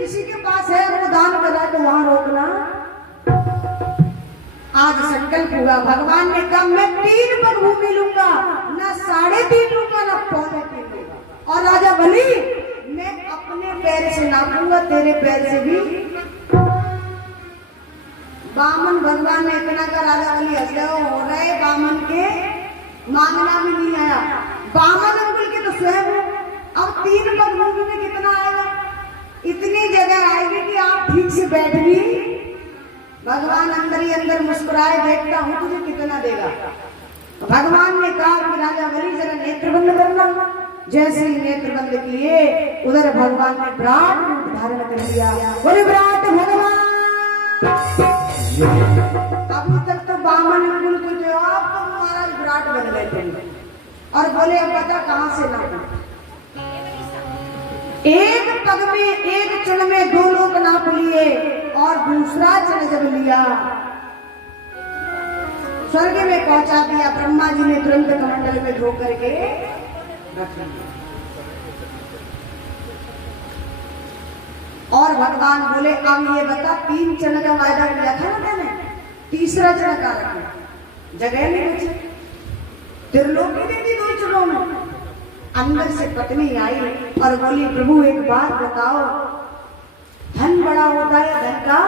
किसी के पास है वो दान कर रहा है तो वहां रोकना। आज संकल्प हुआ, भगवान ने कहा मैं 3 पग भूमि लूंगा, ना 3.5 लूंगा, ना 3.25 लूंगा। और राजा बलि मैं अपने पैर से नापूंगा, तेरे पैर से भी। बामन भगवान ने इतना का, राजा बलि हंस गए, हो रहे बामन के मांगना भी नहीं आया। बामन अंकुल के तो स्वयं, अब 3 पग भूमि में कितना आएगा? इतनी जगह आएगी कि आप ठीक से बैठ भी। भगवान अंदर ही अंदर मुस्कुराए, देखता हूं तुझे कितना देगा। भगवान ने कहा कि राजा बलि जरा नेत्र बंद करना। जैसे ही नेत्र बंद किए उधर भगवान ने विराट रूप धारण कर लिया। बोले विराट भगवान। अभी तक तो बामन कुल के थे, आप तो महाराज विराट बन गए थे। और बोले अब पता कहां से नापू? एक पग में, एक चरण में 2 लोग नाप लिए और दूसरा चरण जब लिया स्वर्ग में पहुंचा दिया। ब्रह्मा जी ने तुरंत कमंडल में धो करके रख लिया। और भगवान बोले अब ये बता, 3 चरण का वायदा किया था ना मैंने, तीसरा चरण का रखा, जगह नहीं बची, त्रिलोकी दे दी 2 चरणों में। अंदर से पत्नी आई और बोली प्रभु एक बात बताओ, धन बड़ा होता है धन का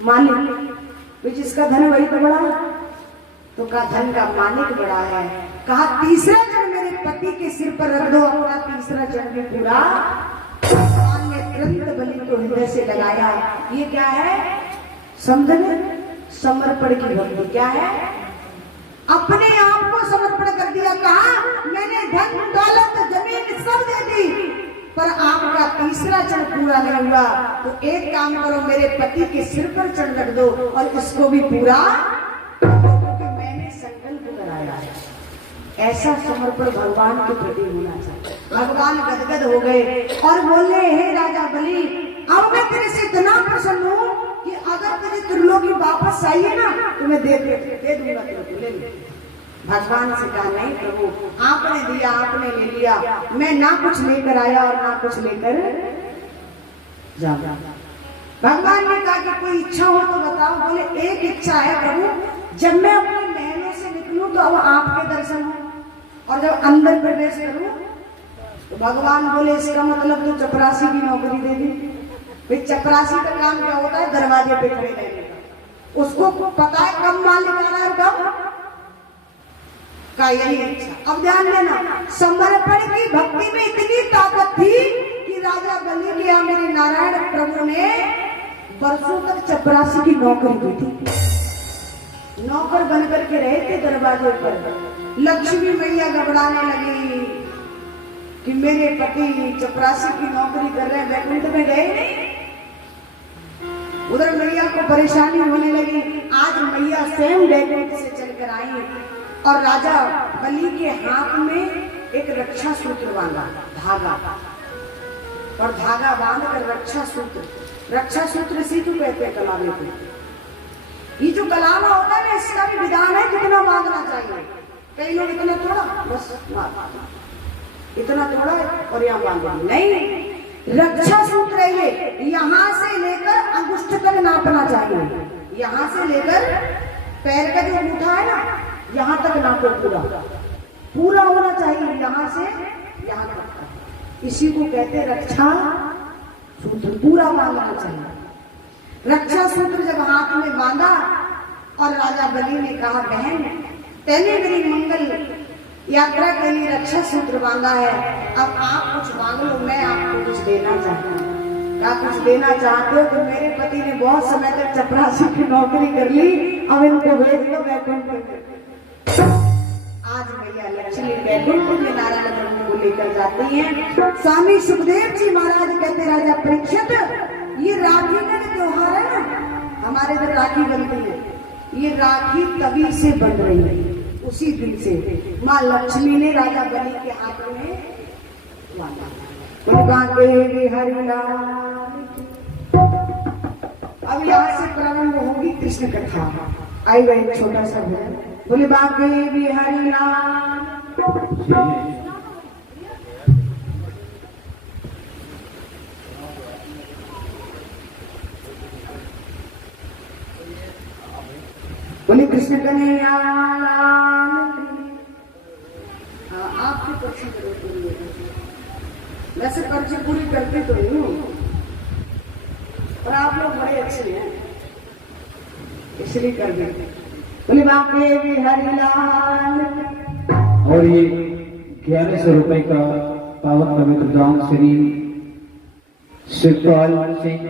मालिक, तो जिसका धन वही तो बड़ा है। तो कहा धन का मालिक बड़ा है। कहा तीसरा चरण मेरे पति के सिर पर रख दो, अपना तीसरा चरण भी पूरा। भगवान ने तुरंत बलि को हृदय से लगाया। ये क्या है? समझने, समर्पण की भक्ति। क्या है? अपने आप को समर्पण कर दिया। कहा मैंने धन दौलत जमीन सब दे दी, पर आपका तीसरा चरण पूरा नहीं हुआ, तो एक काम करो, मेरे पति के सिर पर चढ़ रख दो और इसको भी पूरा, क्योंकि मैंने संकल्प कराया है। ऐसा समर्पण भगवान के प्रति होना चाहिए। भगवान गदगद हो गए और बोले हे राजा बलि, अब मैं तेरे से इतना प्रसन्न हूं कि अगर तुझे त्रिलोकी वापस चाहिए ना तो मैं दे दूंगा, ले लो। भगवान से कहा नहीं प्रभु, आपने दिया, आपने ले लिया, मैं ना कुछ लेकर आया और ना कुछ लेकर जाऊंगा। भगवान ने कहा कि कोई इच्छा हो तो बताओ। बोले एक इच्छा है प्रभु, जब मैं अपने महलों से निकलूं तो अब आपके दर्शन हो, और जब अंदर प्रवेश करूं तो भगवान बोले इसका मतलब तो चपरासी की नौकरी दे दी। भाई चपरासी का काम क्या होता है? दरवाजे पे खड़े रहने का। उसको पता है कब मालिक आ रहा है और कब का, यही इच्छा। अब ध्यान देना, समर्पण की भक्ति में इतनी ताकत थी कि राजा बलि के यहाँ मेरे नारायण प्रभु ने वर्षों तक चपरासी की नौकरी की थी। नौकर बन करके रहे थे दरवाजे पर। लक्ष्मी मैया घबराने लगी कि मेरे पति चपरासी की नौकरी कर रहे हैं, वैकुंठ में गए नहीं। उधर मैया को परेशानी होने लगी। आज मैया स्वयं वैकुंठ से चलकर आई और राजा बलि के हाथ में एक रक्षा सूत्र बांधा, धागा, और धागा बांध कर रक्षा सूत्र सीधू कहते हैं कलामे को। ये जो कलामा होता है ना, इसका भी विधान है कितना बांधना चाहिए। कई लोग इतना थोड़ा, बस इतना थोड़ा और यहाँ बांध नहीं, रक्षा सूत्र है ये। यहाँ से लेकर अंगुष्ठ तक नापना चाहिए, यहाँ से लेकर पैर का जो अंगूठा है ना, यहाँ तक नापो, पूरा होना चाहिए, यहाँ से यहाँ तक। इसी को कहते हैं रक्षा सूत्र, पूरा बांधना चाहिए। रक्षा सूत्र जब हाथ में बांधा और राजा बलि ने कहा बहन तेने मेरी मंगल यात्रा के लिए रक्षा सूत्र बांधा है, अब आप कुछ मांग लो, मैं आपको कुछ देना चाहता हूँ। क्या कुछ देना चाहते हो? तो मेरे पति ने बहुत समय तक चपरासी की नौकरी कर ली, अब इनको भेज दो वैकुंठ में। आज मैया लक्ष्मी वैकुंठ में नारायण प्रभु को लेकर जाती हैं। स्वामी सुखदेव जी महाराज कहते राजा परीक्षित, ये राखी का त्योहार है ना, हमारे इधर राखी बनती है, ये राखी तभी से बन रही है, उसी दिन से माँ लक्ष्मी ने राजा बलि के हाथ में बांधा। अब यहाँ से प्रारंभ होगी कृष्ण कथा। आई वही छोटा सा भजन, बोले बाके बिहारी नाम। बोले कृष्ण कन्हैया लाल की। आपकी पर्ची करो पूरी। वैसे पर्ची पूरी करती तो नहीं हूँ, पर आप लोग बड़े अच्छे हैं इसलिए कर देते। बोले बाके बिहारी लाल। और ये 1100 रुपए का पावन पवित्र दान श्री शिवपाल सिंह,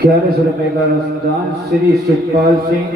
1100 रुपए का दान श्री शिवपाल सिंह